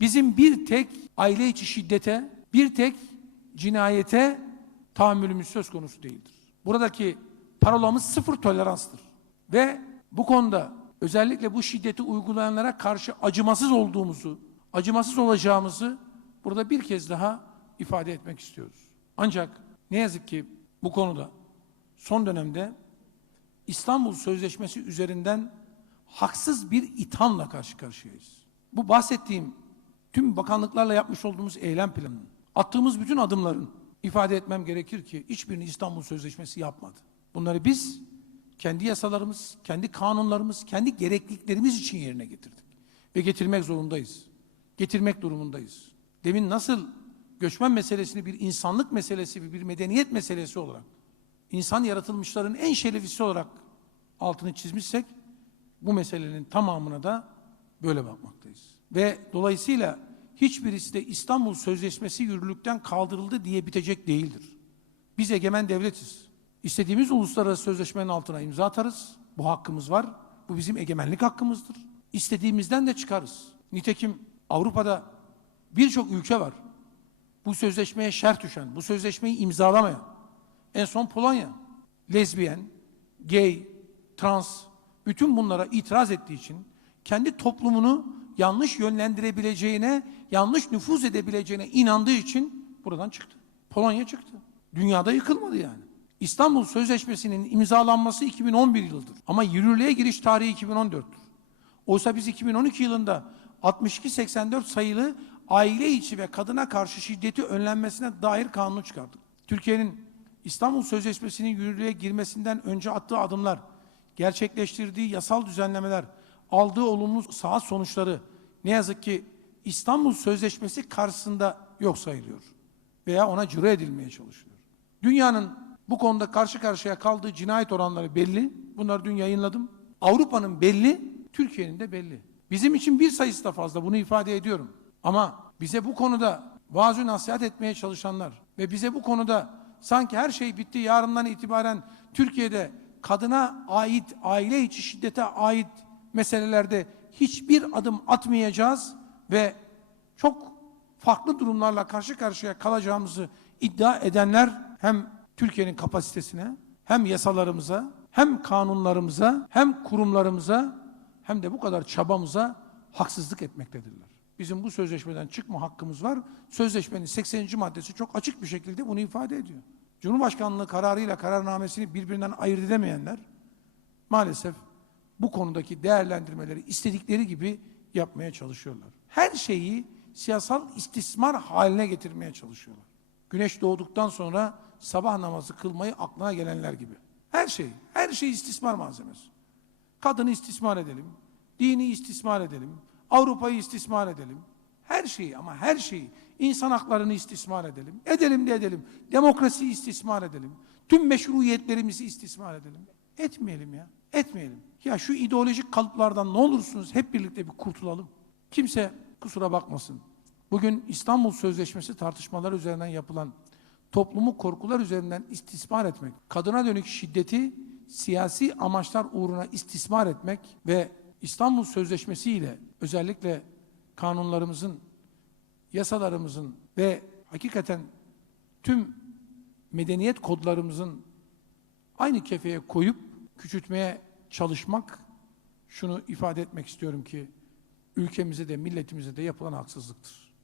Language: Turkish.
Bizim bir tek aile içi şiddete, bir tek cinayete tahammülümüz söz konusu değildir. Buradaki parolamız sıfır toleranstır. Ve bu konuda özellikle bu şiddeti uygulayanlara karşı acımasız olduğumuzu, acımasız olacağımızı burada bir kez daha ifade etmek istiyoruz. Ancak ne yazık ki bu konuda son dönemde İstanbul Sözleşmesi üzerinden haksız bir ithamla karşı karşıyayız. Bu bahsettiğim tüm bakanlıklarla yapmış olduğumuz eylem planının, attığımız bütün adımların ifade etmem gerekir ki hiçbirini İstanbul Sözleşmesi yapmadı. Bunları biz kendi yasalarımız, kendi kanunlarımız, kendi gerekliliklerimiz için yerine getirdik. Ve getirmek zorundayız. Getirmek durumundayız. Demin nasıl göçmen meselesini bir insanlık meselesi, bir medeniyet meselesi olarak, insan yaratılmışların en şereflisi olarak altını çizmişsek, bu meselenin tamamına da böyle bakmaktayız. Ve dolayısıyla hiçbirisi de İstanbul Sözleşmesi yürürlükten kaldırıldı diye bitecek değildir. Biz egemen devletiz. İstediğimiz uluslararası sözleşmenin altına imza atarız. Bu hakkımız var. Bu bizim egemenlik hakkımızdır. İstediğimizden de çıkarız. Nitekim Avrupa'da birçok ülke var. Bu sözleşmeye şerh düşen, bu sözleşmeyi imzalamayan. En son Polonya. Lezbiyen, gay, trans, bütün bunlara itiraz ettiği için kendi toplumunu yanlış yönlendirebileceğine, yanlış nüfuz edebileceğine inandığı için buradan çıktı. Polonya çıktı. Dünyada yıkılmadı yani. İstanbul Sözleşmesi'nin imzalanması 2011 yılıdır. Ama yürürlüğe giriş tarihi 2014'tür. Oysa biz 2012 yılında 6284 sayılı aile içi ve kadına karşı şiddeti önlenmesine dair kanunu çıkardık. Türkiye'nin İstanbul Sözleşmesi'nin yürürlüğe girmesinden önce attığı adımlar, gerçekleştirdiği yasal düzenlemeler, aldığı olumlu saha sonuçları ne yazık ki İstanbul Sözleşmesi karşısında yok sayılıyor veya ona cüre edilmeye çalışılıyor. Dünyanın bu konuda karşı karşıya kaldığı cinayet oranları belli. Bunları dün yayınladım. Avrupa'nın belli, Türkiye'nin de belli. Bizim için bir sayısı da fazla bunu ifade ediyorum. Ama bize bu konuda vaaz nasihat etmeye çalışanlar ve bize bu konuda sanki her şey bitti yarından itibaren Türkiye'de kadına ait, aile içi şiddete ait meselelerde hiçbir adım atmayacağız ve çok farklı durumlarla karşı karşıya kalacağımızı iddia edenler hem Türkiye'nin kapasitesine, hem yasalarımıza, hem kanunlarımıza, hem kurumlarımıza, hem de bu kadar çabamıza haksızlık etmektedirler. Bizim bu sözleşmeden çıkma hakkımız var. Sözleşmenin 80. maddesi çok açık bir şekilde bunu ifade ediyor. Cumhurbaşkanlığı kararıyla kararnamesini birbirinden ayırt edemeyenler maalesef bu konudaki değerlendirmeleri istedikleri gibi yapmaya çalışıyorlar. Her şeyi siyasal istismar haline getirmeye çalışıyorlar. Güneş doğduktan sonra sabah namazı kılmayı aklına gelenler gibi. Her şey, her şey istismar malzemesi. Kadını istismar edelim, dini istismar edelim, Avrupa'yı istismar edelim. Her şeyi ama her şeyi, insan haklarını istismar edelim. Edelim de edelim. Demokrasiyi istismar edelim. Tüm meşruiyetlerimizi istismar edelim. Etmeyelim ya, etmeyelim. Ya şu ideolojik kalıplardan ne olursunuz hep birlikte bir kurtulalım. Kimse kusura bakmasın. Bugün İstanbul Sözleşmesi tartışmalar üzerinden yapılan toplumu korkular üzerinden istismar etmek, kadına dönük şiddeti siyasi amaçlar uğruna istismar etmek ve İstanbul Sözleşmesi ile özellikle kanunlarımızın, yasalarımızın ve hakikaten tüm medeniyet kodlarımızın aynı kefeye koyup küçültmeye çalışmak şunu ifade etmek istiyorum ki ülkemize de milletimize de yapılan haksızlıktır.